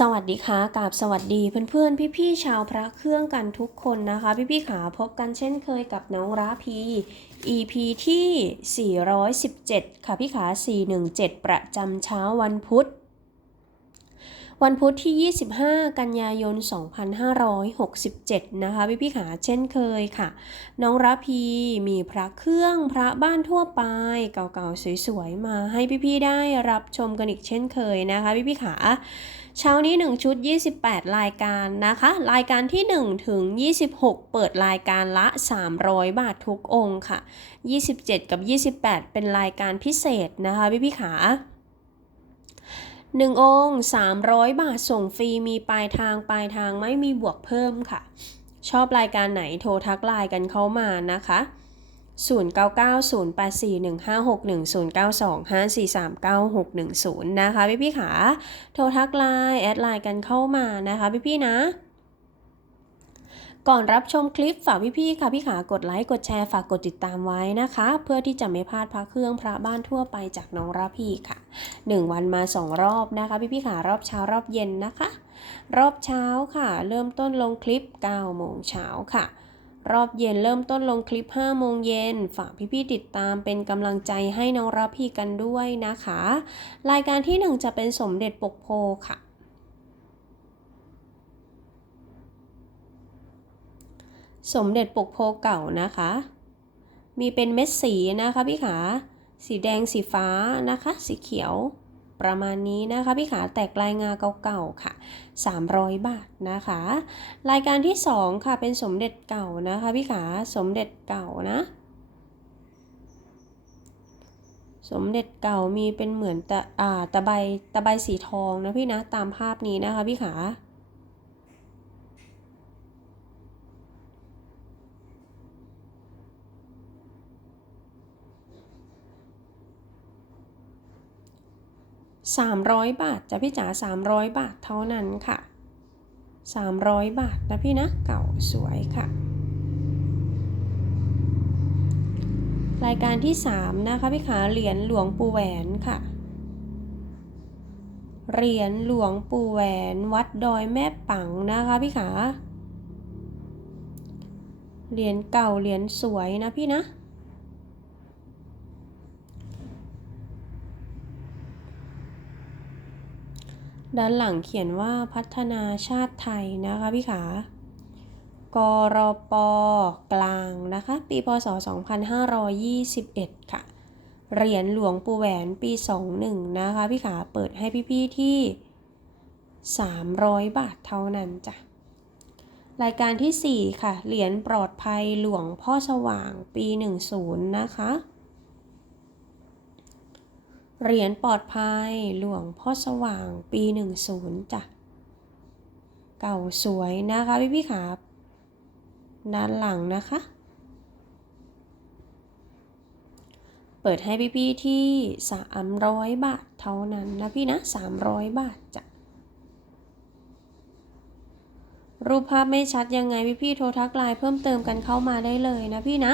สวัสดีค่ะกับสวัสดีเพื่อนๆ พี่ๆ ชาวพระเครื่องกันทุกคนนะคะ พี่ๆขาพบกันเช่นเคยกับน้องราพี EP ที่ 417 ค่ะพี่ขา 417 ประจำเช้าวันพุธ วันพุธที่ 25 กันยายน 2567 นะคะพี่พี่ขาเช่นเคยค่ะ น้องราพีมีพระเครื่องพระบ้านทั่วไป เก่าๆ สวยๆ มาให้พี่ๆได้รับชมกันอีกเช่นเคยนะคะพี่พี่ขาเช้านี้ 1 ชุด 28 รายการนะคะ รายการที่ 1 ถึง 26 เปิดรายการละ 300 บาททุกองค์ค่ะ 27 กับ 28 เป็นรายการพิเศษนะคะพี่พี่ขา 1องค์ 300 บาทส่งฟรีมีปลายทางปลายทางไม่มีบวกเพิ่มค่ะ ชอบรายการไหนโทรทักไลน์กันเข้ามานะคะ 09908415610925439610 นะคะพี่พี่ขาโทรทักไลน์แอดไลน์กันเข้ามานะคะพี่พี่นะ ก่อนรับชมคลิปฝากพี่ๆค่ะพี่ขากดไลค์กดแชร์ฝากกดติดตามไว้นะคะ เพื่อที่จะไม่พลาดพระเครื่องพระบ้านทั่วไปจากน้องราพี่ค่ะ 1 วันมา 2 รอบนะคะ พี่ๆขารอบเช้ารอบเย็นนะคะ รอบเช้าค่ะ เริ่มต้นลงคลิป9โมงเช้าค่ะ รอบเย็นเริ่มต้นลงคลิป5โมงเย็นฝากพี่ๆติดตามเป็นกำลังใจให้น้องรับพี่กันด้วยนะคะ รายการที่ 1 จะเป็นสมเด็จปกโพค่ะ สมเด็จปกโพเก่านะคะ มีเป็นเม็ดสีนะคะพี่ขา สีแดงสีฟ้านะคะ สีเขียวประมาณนี้นะคะพี่ขาแตกลายงาเก่าๆค่ะ 300 บาทนะคะ รายการที่ 2 ค่ะเป็นสมเด็จเก่านะคะพี่ขาสมเด็จเก่านะ สมเด็จเก่ามีเป็นเหมือนตะอ่าตะไบตะไบสีทองนะพี่นะตามภาพนี้นะคะพี่ขา 300 บาทจ้ะพี่จ๋า300 บาทเท่านั้นค่ะ 300 บาทนะพี่นะเก่าสวยค่ะ รายการที่ 3 นะคะพี่ขาเหรียญหลวงปู่แหวนค่ะเหรียญหลวงปู่แหวนวัดดอยแม่ปังนะคะพี่ขา เหรียญเก่าเหรียญสวยนะพี่นะ ด้านหลังเขียนว่าพัฒนาชาติไทยนะคะพี่ขากรปกลางนะคะ ปีพศ 2521 ค่ะ เหรียญหลวงปู่แหวนปี 21 นะคะพี่ขาเปิดให้พี่ๆที่ 300 บาทเท่านั้นจ้ะรายการที่ 4 ค่ะ เหรียญปลอดภัยหลวงพ่อสว่างปี 10 นะคะ เหรียญปลอดภัยหลวงพ่อสว่างปี10จ้ะ เก่าสวยนะคะพี่พี่ขาด้านหลังนะคะ เปิดให้พี่พี่ที่300บาทเท่านั้นนะพี่นะ300บาทจ้ะ รูปภาพไม่ชัดยังไงพี่พี่โทรทักไลน์เพิ่มเติมกันเข้ามาได้เลยนะพี่นะ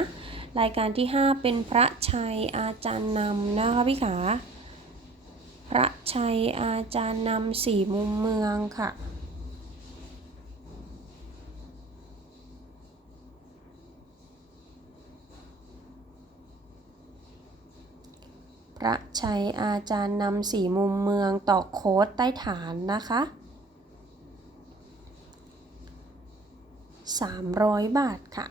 รายการที่ 5 เป็นพระชัยอาจารย์นำนะคะพี่ขา พระชัยอาจารย์นำสี่มุมเมืองค่ะ พระชัยอาจารย์นำสี่มุมเมืองต่อโค้ดใต้ฐานนะคะ300 บาทค่ะ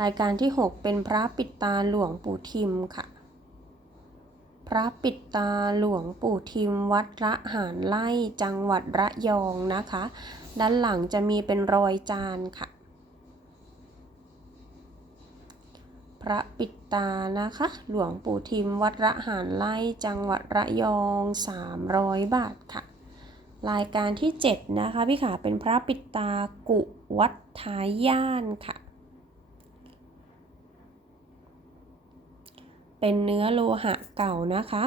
รายการที่ 6 เป็นพระปิดตาหลวงปู่ทิมค่ะ พระปิดตาหลวงปู่ทิมวัดระหารไล่จังหวัดระยองนะคะ ด้านหลังจะมีเป็นรอยจานค่ะ พระปิดตานะคะ หลวงปู่ทิมวัดระหารไล่จังหวัดระยอง 300 บาทค่ะ รายการที่ 7 นะคะ พี่ขาเป็นพระปิดตากุวัดท้ายย่านค่ะ เป็นเนื้อโลหะเก่านะคะ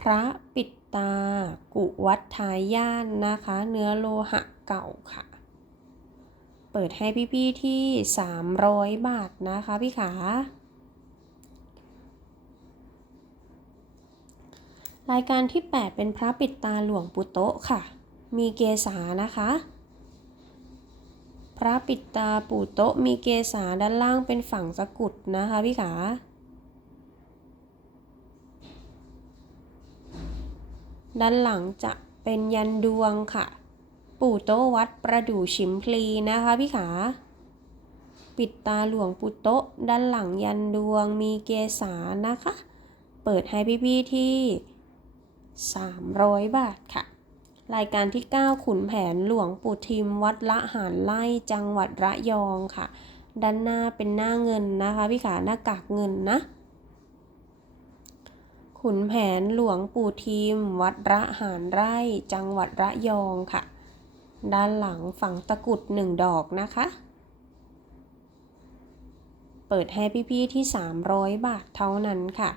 พระปิดตา กุวัดท้ายานนะคะ เนื้อโลหะเก่าค่ะ เปิดให้พี่ ๆ ที่ 300 บาทนะคะพี่ขา รายการที่ 8 เป็นพระปิดตาหลวงปู่โตะค่ะ มีเกษานะคะ พระปิดตาปู่โตะมีเกษาด้านล่างเป็นฝั่งสะกุดนะคะพี่ขาด้านหลังจะเป็นยันดวงค่ะ ปู่โตวัดประดู่ฉิมพลีนะคะพี่ขา ปิดตาหลวงปู่โตะด้านหลังยันดวงมีเกษานะคะ เปิดให้พี่ๆที่ 300 บาทค่ะ รายการที่ 9 ขุนแผนหลวงปู่ทิม วัดละหารไล่จังหวัดระยองค่ะ ด้านหน้าเป็นหน้าเงินนะคะพี่ขาหน้ากากเงินนะ ขุนแผนหลวงปู่ทิม วัดระหารไร่จังหวัดระยองค่ะ ด้านหลังฝั่งตะกุดหนึ่งดอกนะคะ เปิดให้พี่ๆที่ 300 บาทเท่านั้นค่ะ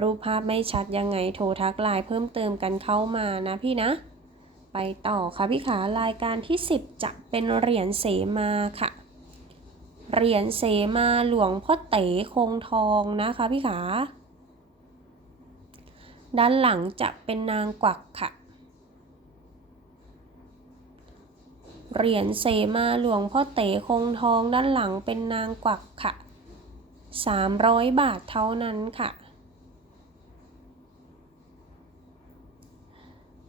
รูปภาพไม่ชัดยังไงโทรทักไลน์เพิ่มเติมกันเข้ามานะพี่นะ ไปต่อค่ะพี่ขารายการที่ 10 จะเป็นเหรียญเสมาค่ะ เหรียญเสมาหลวงพ่อเต๋คงทองนะคะพี่ขาด้านหลังจะเป็นนางกวักค่ะ เหรียญเสมาหลวงพ่อเต๋คงทองด้านหลังเป็นนางกวักค่ะ 300 บาทเท่านั้นค่ะ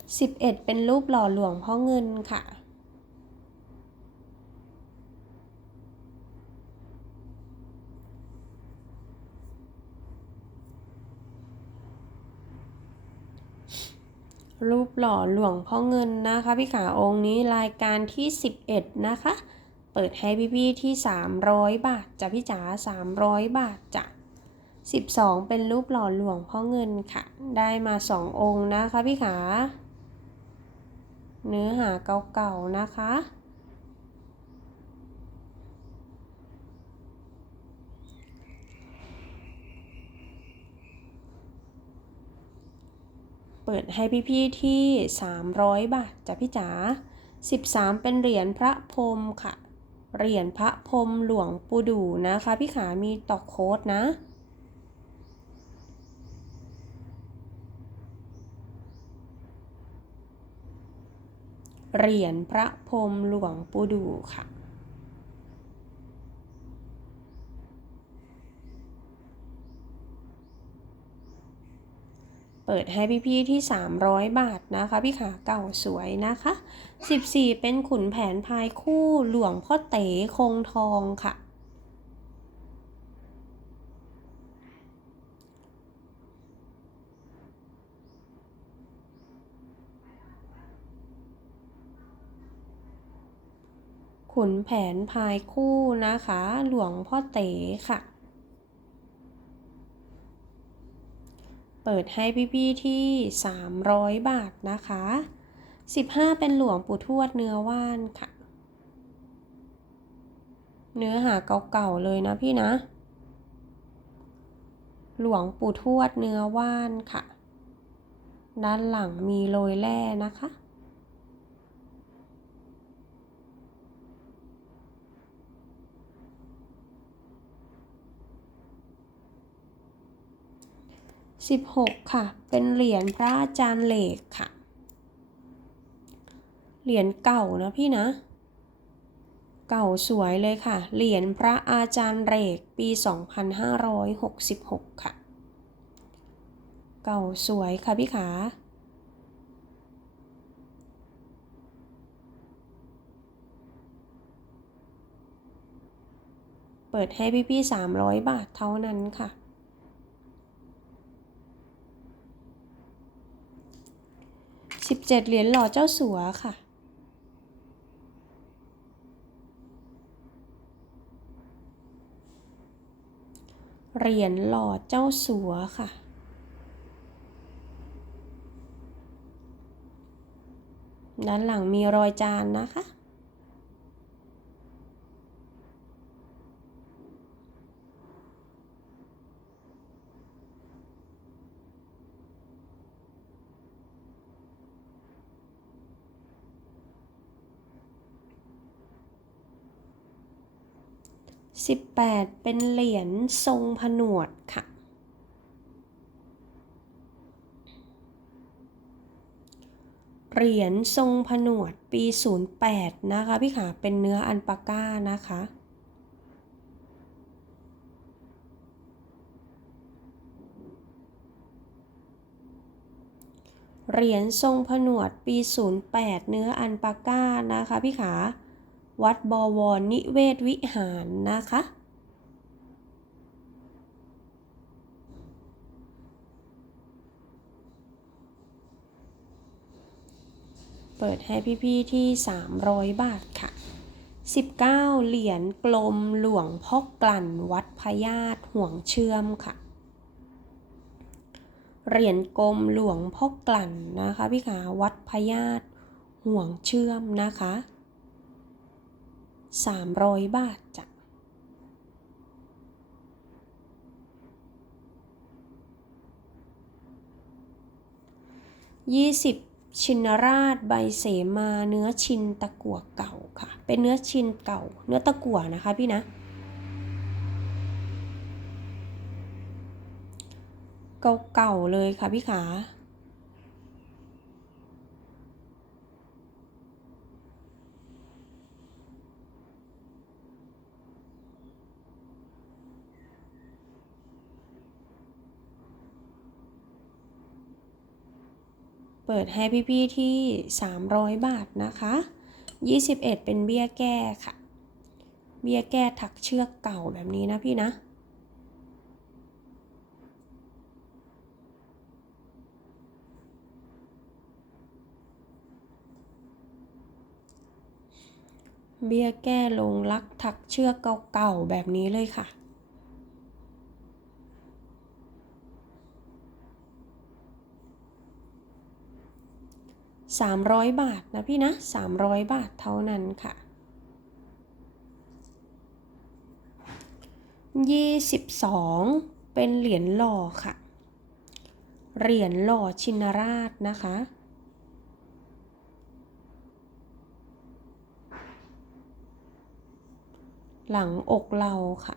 11 เป็นรูปหล่อหลวงพ่อเงินค่ะ รูปหล่อหลวงพ่อเงินนะคะ พี่ขาองค์นี้รายการที่ 11 นะคะ เปิดให้พี่ๆที่ 300 บาทจ้ะพี่จ๋า300 บาทจ้ะ12 เป็นรูปหล่อหลวงพ่อเงินค่ะ ได้มา 2 องค์นะคะพี่ขา เนื้อหาเก่าๆนะคะ เปิดให้พี่ๆที่ 300 บาทจ้ะพี่จ๋า13 เป็นเหรียญพระพรมค่ะ เหรียญพระพรมหลวงปู่ดูนะคะ พี่ขามีตอกโค้ดนะ เหรียญพระพรมหลวงปู่ดูค่ะ เปิดให้พี่ๆที่ 300 บาทนะคะ พี่ขาเก่าสวยนะคะ 14 เป็นขุนแผนพายคู่หลวงพ่อเต๋คงทองค่ะ ขุนแผนพายคู่นะคะ หลวงพ่อเต๋ค่ะ เปิดให้พี่ๆที่ 300 บาทนะคะ 15 เป็นหลวงปู่ทวดเนื้อว่านค่ะ เนื้อหาเก่าๆเลยนะพี่นะ หลวงปู่ทวดเนื้อว่านค่ะ ด้านหลังมีโรยแร่นะคะ 16 ค่ะ เป็นเหรียญพระอาจารย์เหล็กค่ะ เหรียญเก่านะพี่นะ เก่าสวยเลยค่ะ เหรียญพระอาจารย์เหล็กปี 2566 ค่ะ เก่าสวยค่ะพี่ขาเปิดให้พี่ๆ300 บาทเท่านั้นค่ะ 17 เหรียญหล่อเจ้าสัวค่ะ เหรียญหล่อเจ้าสัวค่ะ ด้านหลังมีรอยจานนะคะ 18 เป็นเหรียญทรงผนวดค่ะ เหรียญทรงผนวดปี 08 นะคะพี่ขาเป็นเนื้ออันปาก้านะคะเหรียญทรงผนวดปี 08 เนื้ออันปาก้านะคะพี่ขา วัดบวรนิเวศวิหารนะคะ เปิดให้พี่ๆที่ 300 บาทค่ะ 19 เหรียญกลมหลวงพ่อกลั่นวัดพญาตห่วงเชื่อมค่ะ เหรียญกลมหลวงพ่อกลั่นนะคะพี่ขาวัดพญาตห่วงเชื่อมนะคะ 300 บาทจ้ะ20ชินราชใบเสมาเนื้อชินตะกั่วเก่าค่ะ เป็นเนื้อชินเก่า เนื้อตะกั่วนะคะพี่นะ เก่าๆเลยค่ะพี่ขา ปิดให้พี่ๆที่ 300 บาทนะคะ 21 เป็นเบี้ยแก้ค่ะ เบี้ยแก้ถักเชือกเก่าแบบนี้นะพี่นะ เบี้ยแก้ลงลักถักเชือกเก่าๆแบบนี้เลยค่ะ 300 บาทนะพี่นะ 300 บาทเท่านั้นค่ะ 22 เป็นเหรียญหล่อค่ะ เหรียญหล่อชินราชนะคะหลังอกเราค่ะ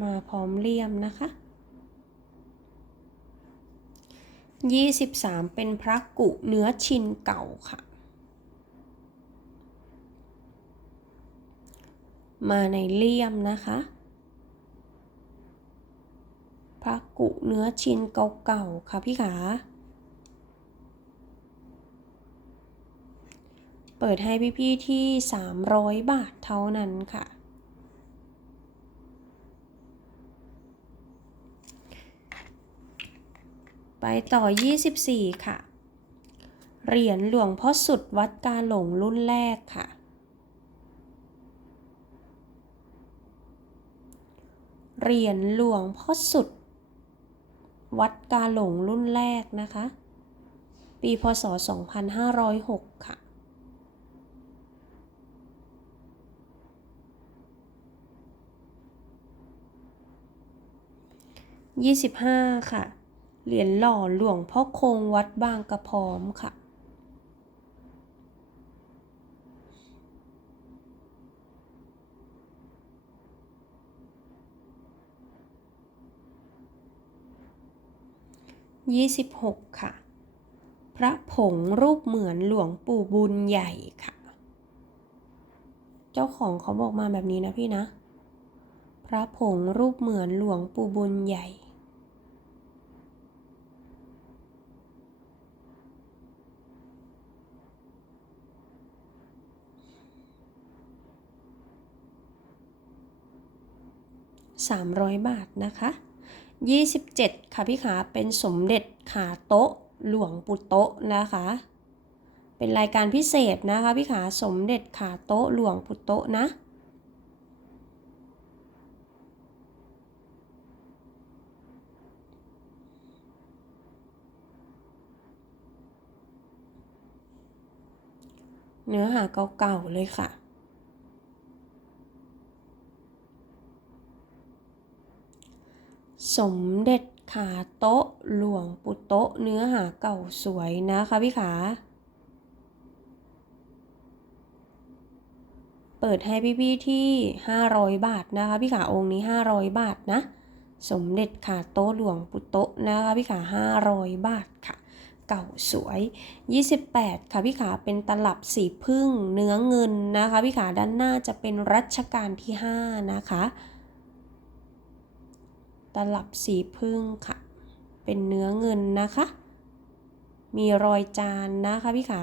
มาพร้อมเลี่ยมนะคะ23เป็นพระกุเนื้อชินเก่าค่ะ มาในเลี่ยมนะคะพระกุเนื้อชินเก่าๆค่ะพี่ขา เปิดให้พี่ๆที่ 300 บาทเท่านั้นค่ะ ไปต่อ 24 ค่ะ เหรียญหลวงพ่อสุดวัดกาหลงรุ่นแรกค่ะ เหรียญหลวงพ่อสุด วัดกาหลงรุ่นแรกนะคะ ปีพศ 2506 ค่ะ25ค่ะ เหรียญหล่อหลวงพ่อคงวัดบางกระพร้อมค่ะ26ค่ะ พระผงรูปเหมือนหลวงปู่บุญใหญ่ค่ะ เจ้าของเขาบอกมาแบบนี้นะพี่นะ พระผงรูปเหมือนหลวงปู่บุญใหญ่ 300 บาทนะคะ 27 ค่ะพี่ขาเป็นสมเด็จขาโต๊ะหลวงปู่โต๊ะนะคะ เป็นรายการพิเศษนะคะพี่ขาสมเด็จขาโต๊ะหลวงปู่โต๊ะนะเนื้อหาเก่าๆเลยค่ะ สมเด็จขาโต๊ะหลวงปุโต๊ะเนื้อหาเก่าสวยนะคะพี่ขา เปิดให้พี่ๆที่ 500 บาทนะคะพี่ขาองค์นี้ 500 บาทนะ สมเด็จขาโต๊ะหลวงปุโต๊ะนะคะพี่ขา 500 บาทค่ะ เก่าสวย 28 ค่ะพี่ขาเป็นตลับสีพึ่งเนื้อเงินนะคะพี่ขาด้านหน้าจะเป็นรัชกาลที่ 5 นะคะ ตลับสีพึ่งค่ะ เป็นเนื้อเงินนะคะ มีรอยจานนะคะพี่ขา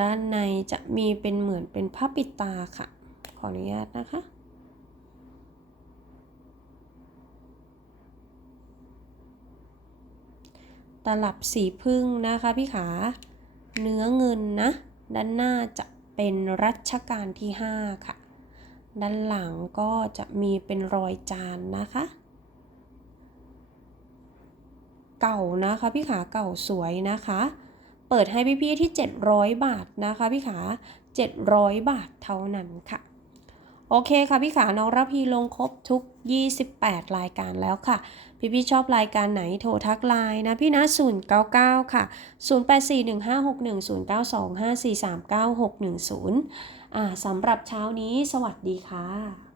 ด้านในจะมีเป็นเหมือนเป็นผ้าปิดตาค่ะ ขออนุญาตนะคะตลับสีพึ่งนะคะพี่ขา เนื้อเงินนะ ด้านหน้าจะ เป็นรัชกาลที่ 5 ค่ะ ด้านหลังก็จะมีเป็นรอยจานนะคะ เก่านะคะพี่ขาเก่าสวยนะคะ เปิดให้พี่ๆที่ 700 บาทนะคะพี่ขา 700 บาทเท่านั้นค่ะ โอเคค่ะพี่ขาน้องรับพีลงครบทุก 28 รายการแล้วค่ะ พี่พี่ชอบรายการไหนโทรทักไลน์นะพี่นะ 099 ค่ะ 084156109254396110อ่าสำหรับเช้านี้สวัสดีค่ะ